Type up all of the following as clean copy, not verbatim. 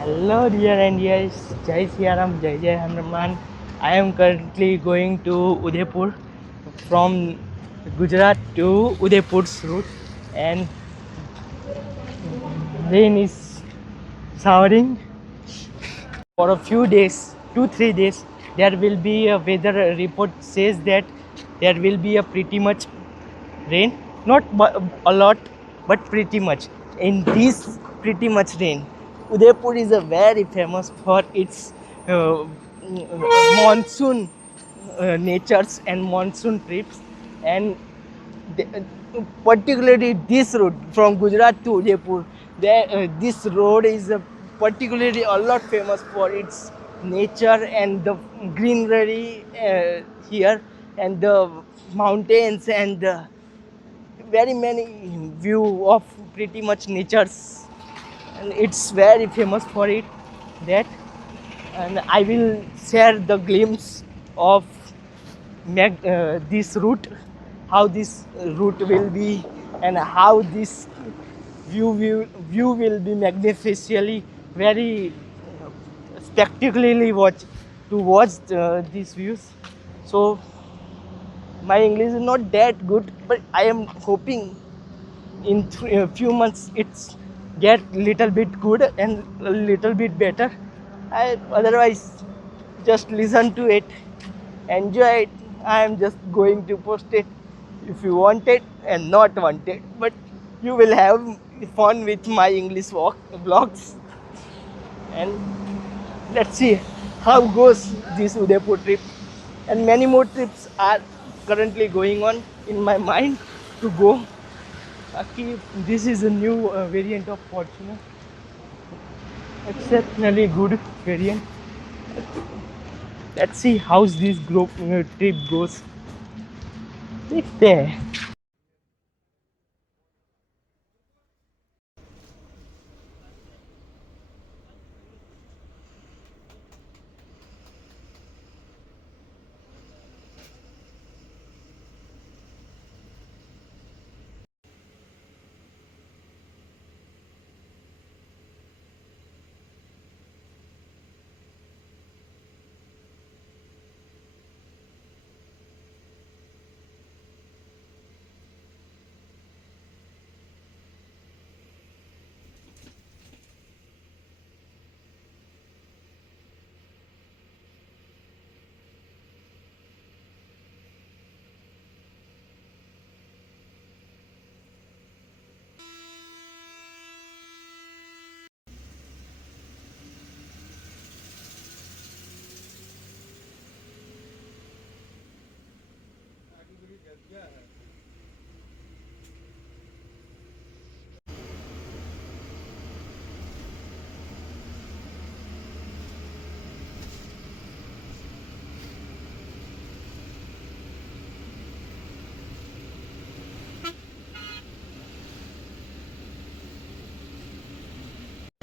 Hello dear and yes, Jai Siaram, Jai Jai Hanuman. I am currently going to Udaipur from Gujarat to Udaipur's route, and rain is showering for a few days, 2 3 days. There will be a weather report says that there will be a pretty much rain, not a lot, but pretty much. In this pretty much rain, Udaipur is a very famous for its monsoon natures and monsoon trips, and the, particularly this route from Gujarat to Udaipur. This road is particularly a lot famous for its nature and the greenery here, and the mountains and very many view of pretty much natures, and it's very famous for it. That, and I will share the glimpse of this route, how this route will be, and how this view will be magnificently very spectacularly watch these views. So my English is not that good, but I am hoping in a few months it's get little bit good and a little bit better. Otherwise, just listen to it, enjoy it. I am just going to post it if you want it and not want it, but you will have fun with my English vlogs. And let's see how goes this Udaipur trip. And many more trips are currently going on in my mind to go. Actually, this is a new variant of Fortuner, exceptionally good variant. Let's see how this group trip goes. It's there.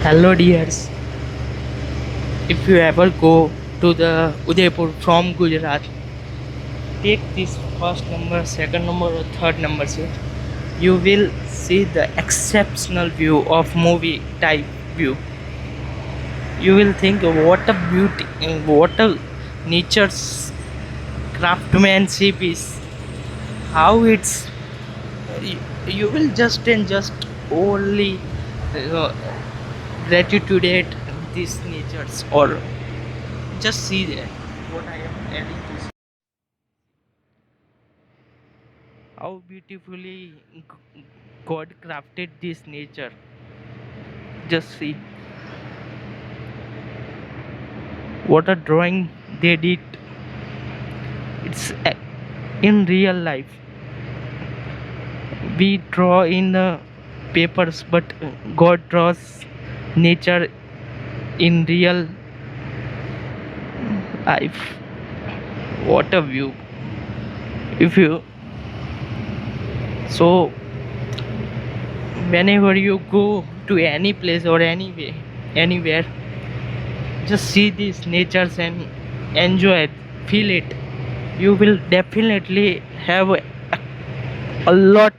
Hello, dears. If you ever go to the Udaipur from Gujarat, take this first number, second number, or third number seat. You will see the exceptional view of movie type view. You will think what a beauty, what a nature's craftsmanship is. How it's you will just and just only uh, gratitude at these natures, or just see there what I am telling to see. How beautifully God crafted this nature. Just see what a drawing they did. It's in real life. We draw in papers, but God draws nature in real life. What a view! If you so, whenever you go to any place or anywhere, just see these natures and enjoy it, feel it. You will definitely have a lot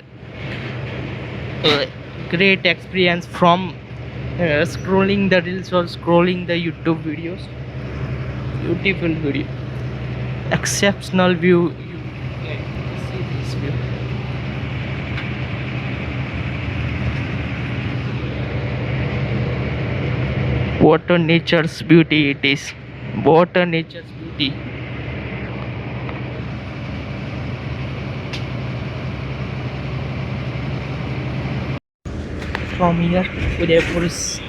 great experience from scrolling the reels or scrolling the YouTube videos. Beautiful video, exceptional view. See this view. What a nature's beauty it is. What a nature's beauty. From here, Udaipur's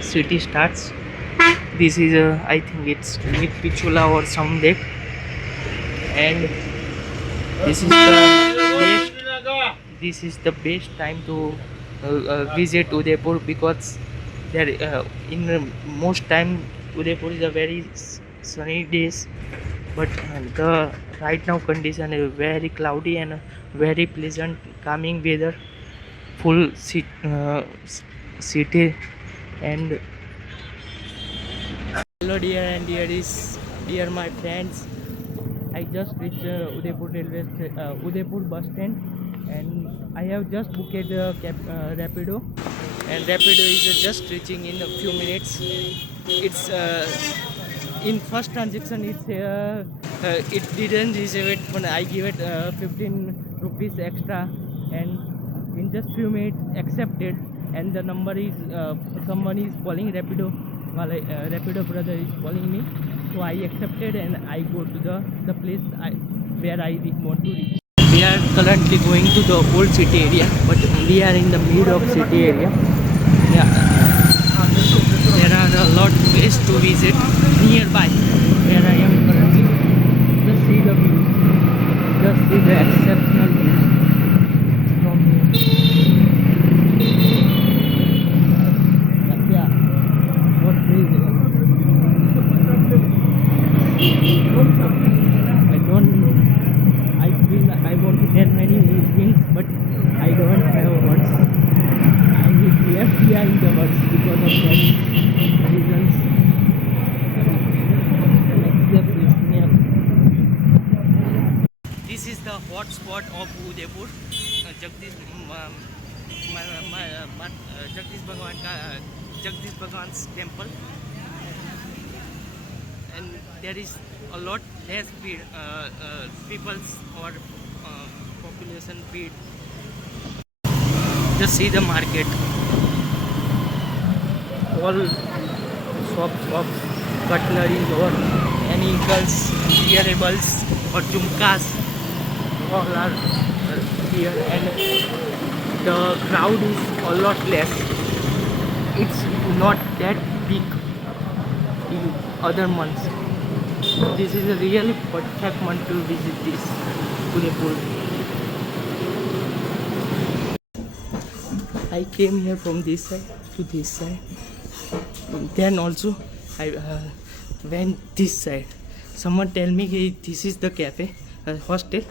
city starts. This is I think it's Lake Pichula or some lake, and this is the best. This is the best time to visit Udaipur because there in most time Udaipur is a very sunny days, but the right now condition is very cloudy and very pleasant, calming weather, full city. And hello dear, and dear my friends. I just reached Udaipur Udaipur bus stand, and I have just booked a cab, Rapido, and Rapido is just reaching in a few minutes. It's in first transaction it didn't receive it, but I give it 15 rupees extra, and in just few minutes accepted, and the number is someone is calling Rapido. Rapido brother is calling me, so I accepted and I go to the place where I want to reach. We are currently going to the old city area, but we are in the middle of city area. Yeah, there are a lot of places to visit nearby where I am currently. Just see the views. Just see the exceptional views from here. Yeah, what crazy. I feel I want to tell many things, but I don't have words. I will be left behind the words because of that reasons. This is the hot spot of Udaipur. Jagdish Bhagwan's temple, and there is a lot less people's or population speed. Just see the market, all shops of cutlery or any girls wearables or jumkas, all are here, and the crowd is a lot less. It's not that big in other months. This is a really perfect month to visit this Udaipur. I came here from this side to this side. Then also I went this side. Someone tell me, hey, this is the cafe, hostel.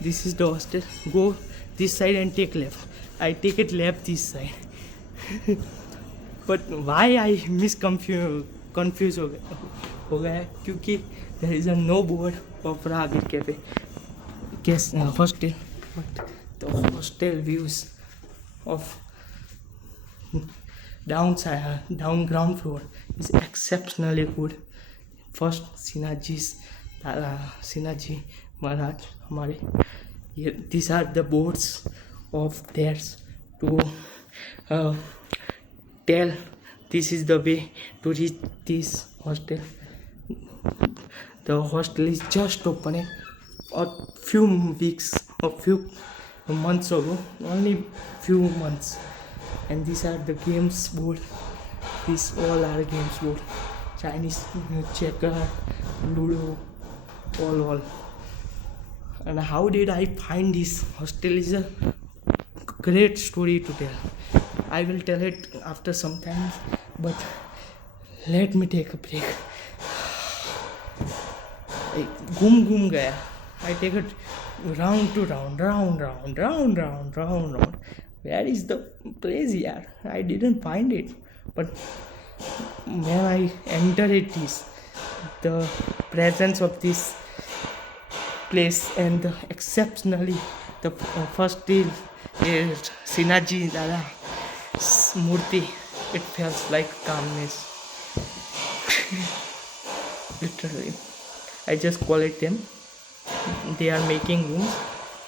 This is the hostel. Go this side and take left. I take it left this side. But why I confused हो गया है क्योंकि there is a no board of Raghir Cafe hostel, but the hostel views of down ground floor is exceptionally good. First Sinaji Maharaj हमारे, these are the boards of theirs to tell this is the way to reach this hostel. The hostel is just opening a few weeks or few months ago, only few months, and these are the games board. These all are games board, Chinese checker, ludo, all. And how did I find this hostel is a great story to tell. I will tell it after some time, but let me take a break. घूम गया. I take it round to round. Where is the place here? I didn't find it, but when I enter it is the presence of this place, and exceptionally the first is Sinaji Dada Murti. It feels like calmness. Literally, I just call it them. They are making rooms,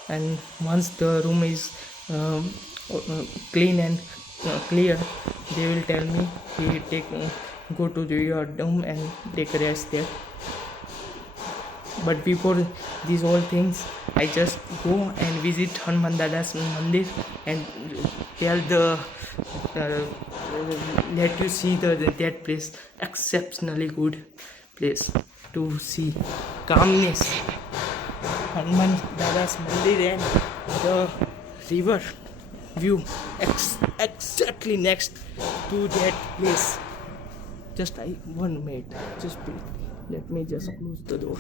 and once the room is um, clean and clear, they will tell me, "He take go to your room and take a rest there." But before these all things, I just go and visit Hanuman Dada's mandir and tell uh, let you see that place. Exceptionally good place to see calmness. Hanuman Dada's mandir and the river view exactly next to that place. Just 1 minute. Just wait. Let me just close the door.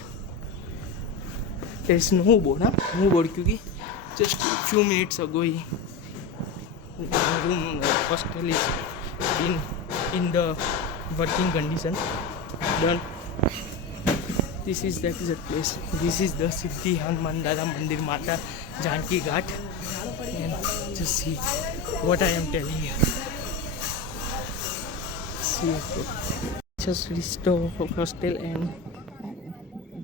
There's no board, huh? No board, क्योंकि just few minutes ago he room hostel is in the working condition. Done. This is the place. This is the Siddhi Hanuman Dada Mandir Mata Janki Ghat, and just see what I am telling you. See, just reached the hostel, and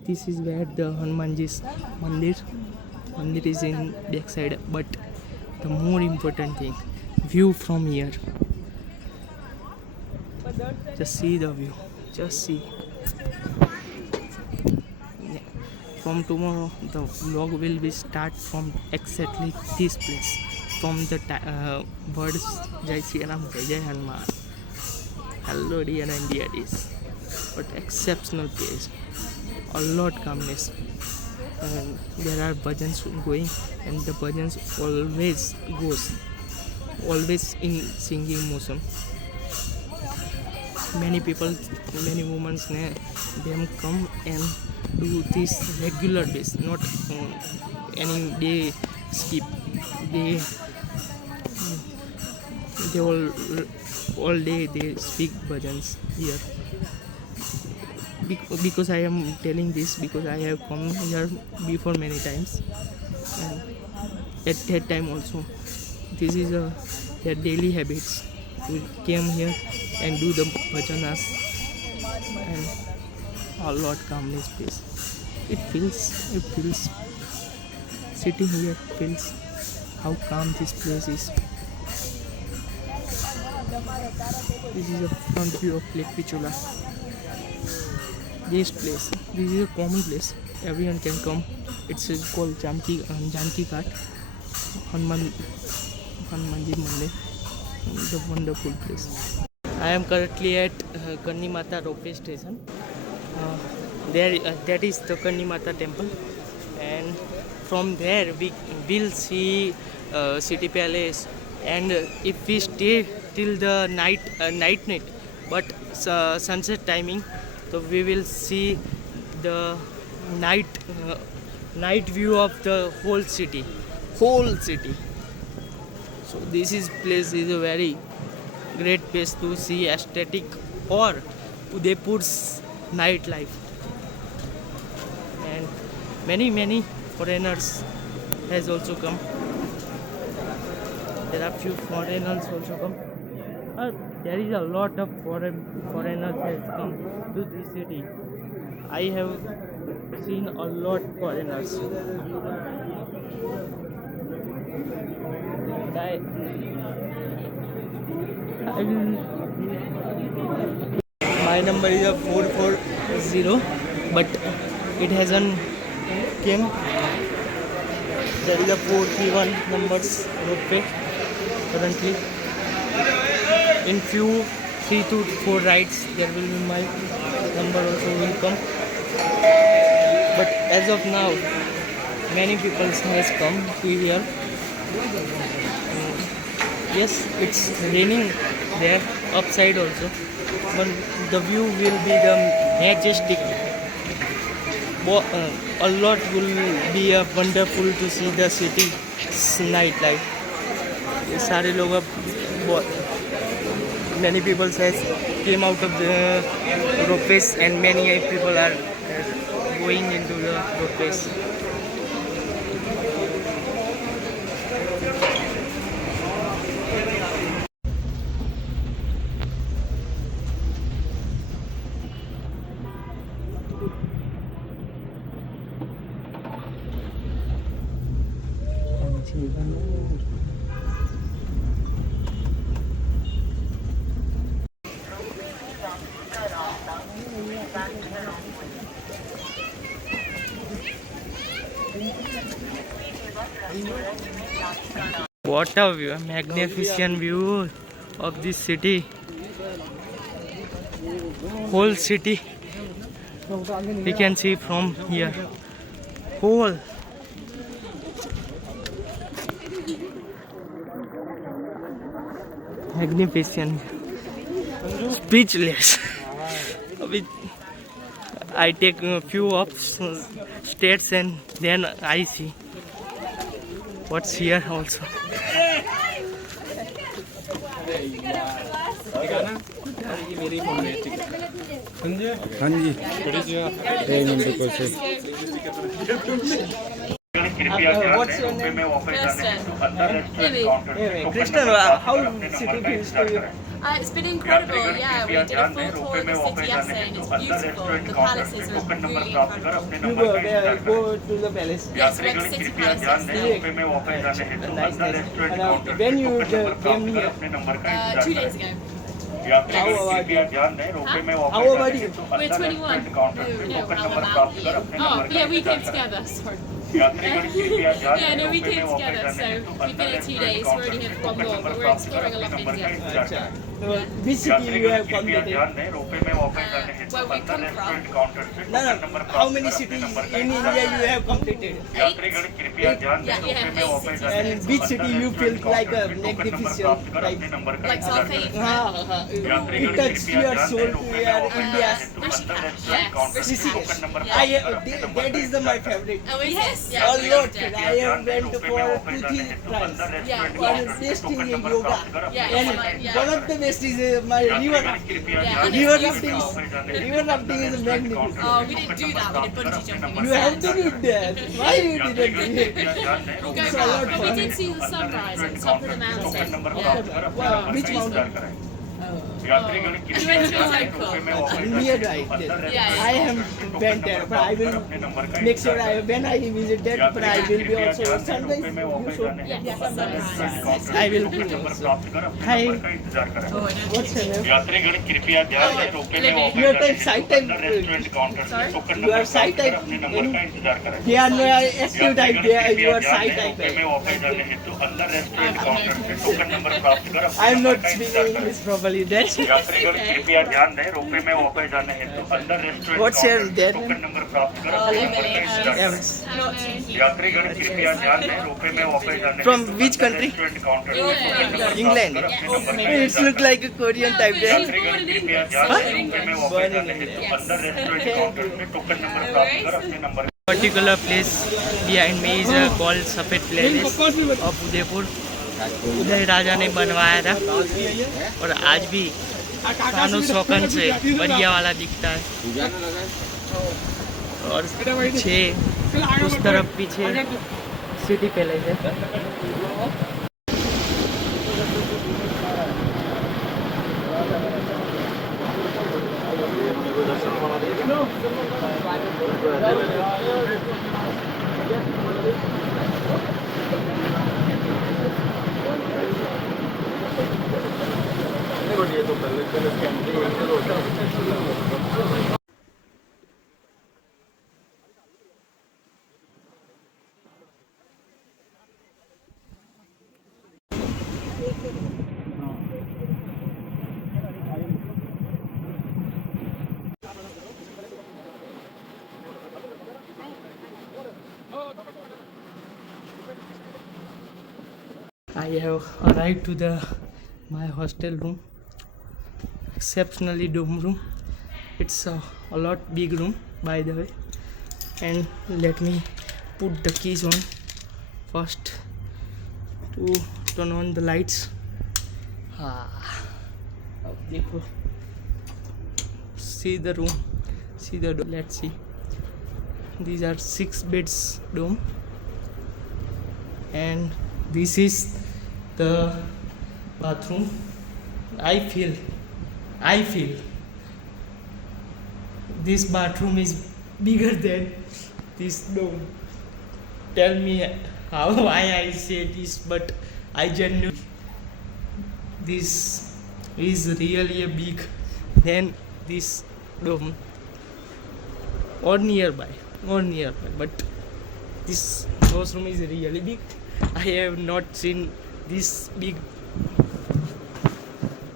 this is where the Hanumanji's mandir is in back side. But the more important thing, view from here. Just see the view. Just see. Yeah. From tomorrow, the vlog will be start from exactly this place. From the words Jai Shri Ram, Jai Jai Hanuman. Hello dear and dearies. But exceptional place. A lot calmness. And there are bhajans going, and the bhajans always in singing motion. Many people, many women, them come and do this regular base, not any day skip. They all day they speak bhajans here. Because I am telling this because I have come here before many times, and at that time also this is their daily habits to come here and do the bhajanas, and a lot calmness place. It feels sitting here feels how calm this place is. This is a front view of Lake Pichola. This is a common place. Everyone can come. It's called Janki Ghat, Hanumanji Mandir. The wonderful place. I am currently at Kanni Mata Ropeway station. That is the Kanni Mata temple, and from there we will see City Palace. And if we stay till the night, but sunset timing, so we will see the night view of the whole city. So this place is a very great place to see aesthetic or Udaipur's nightlife, and many foreigners has also come. There are few foreigners also come. There is a lot of foreigners has come to this city. I have seen a lot foreigners. My number is a 440, but it hasn't came. There is a 431 numbers ropeway currently. In few 3 to 4 rides, there will be my number also will come. But as of now, many people has come to here. Yes, it's raining there upside also, but the view will be the majestic. A lot will be wonderful to see the city nightlife. सारे लोग many people says came out of the ropeways, and many people are going into the ropeways. What a view, magnificent view of this city. Whole city we can see from here. Whole. Magnificent. Speechless. I take a few of states and then I see what's here also. हाँ जी एक minute को से What's your name? Kristen, how city feels to you? It's been incredible, yeah. We did a full tour of the city yesterday and it's beautiful. The palaces are really incredible. You go to the palace. Yes, we went to City Palace yesterday. Nice. And when you came here, 2 days ago. how about you? How about you? We're 21. No, how about you? Oh, yeah, we came together, sorry. Yeah, no, we came together, so we've been here 2 days, we're only here for one more, but we're exploring a lot of India. So, which city you have completed? Where we come from, No, how many cities in India you have completed? 8. Yeah, 8 cities. And which city you feel like a magnificent, Like our favourite. it touched your soul to your India. Rishikesh, yes. Rishikesh. That is my favorite. Oh, is it? A Yeah, we lot. loved it. I have went for 2-3 times. Yeah, One best is yoga. Yeah, And yeah. one of the best is my river rafting. Yeah, and River it's rafting is magnificent. Oh, we didn't do that, we did bungee jumping You have to instead. do that. Why you didn't do it? We'll go It's a lot back. We fun. did see the sunrise at the top of the mountain. Yeah. Wow, which mountain? We went to a temple. Near right. Yeah. I have went there, but I will make sure when I visit that, but I will be also sunrise. You should. Yes, sunrise. I will be also. Hi, what's your name? You are type side type. Sorry? You are side type. They are no active type. They are you are side type. I am not speaking English properly. That's कृपया ध्यान दें ropeway में वापस जाने हेतु अंदर restaurant what's your dad? Token number प्राप्त कर यात्रीगण कृपया ध्यान दें रोपवे में वापस जाने From which country? Restaurant counter England. It's look like a Korean type there. यात्रीगण कृपया ध्यान दें रोपवे में वापस जाने हेतु अंदर रेस्टोरेंट काउंटर में टोकन नंबर प्राप्त कर अपने number Particular place behind me is called Safed Palace of Udaipur. उदय राजा ने बनवाया था और आज भी कानू शौकन से बढ़िया वाला दिखता है। और पीछे उस तरफ पीछे सिटी पैलेस है। I have arrived to my hostel room. Exceptionally dome room. It's a lot big room by the way. And let me put the keys on first to turn on the lights. See the room. See the dome. Let's see. These are 6 beds dome. And this is the bathroom. I feel this bathroom is bigger than this dome. Tell me why I say this, but I genuinely this is really a big than this dome or nearby, but this washroom is really big. I have not seen this big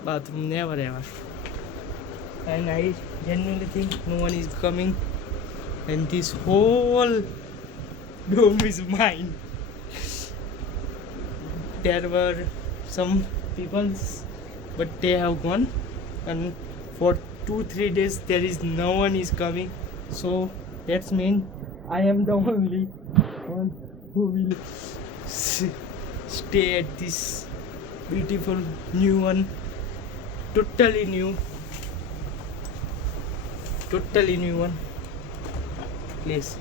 bathroom never ever. And I genuinely think no one is coming, and this whole dome is mine. There were some people, but they have gone, and for 2-3 days there is no one is coming, so that's mean I am the only one who will stay at this beautiful new one, totally new one place.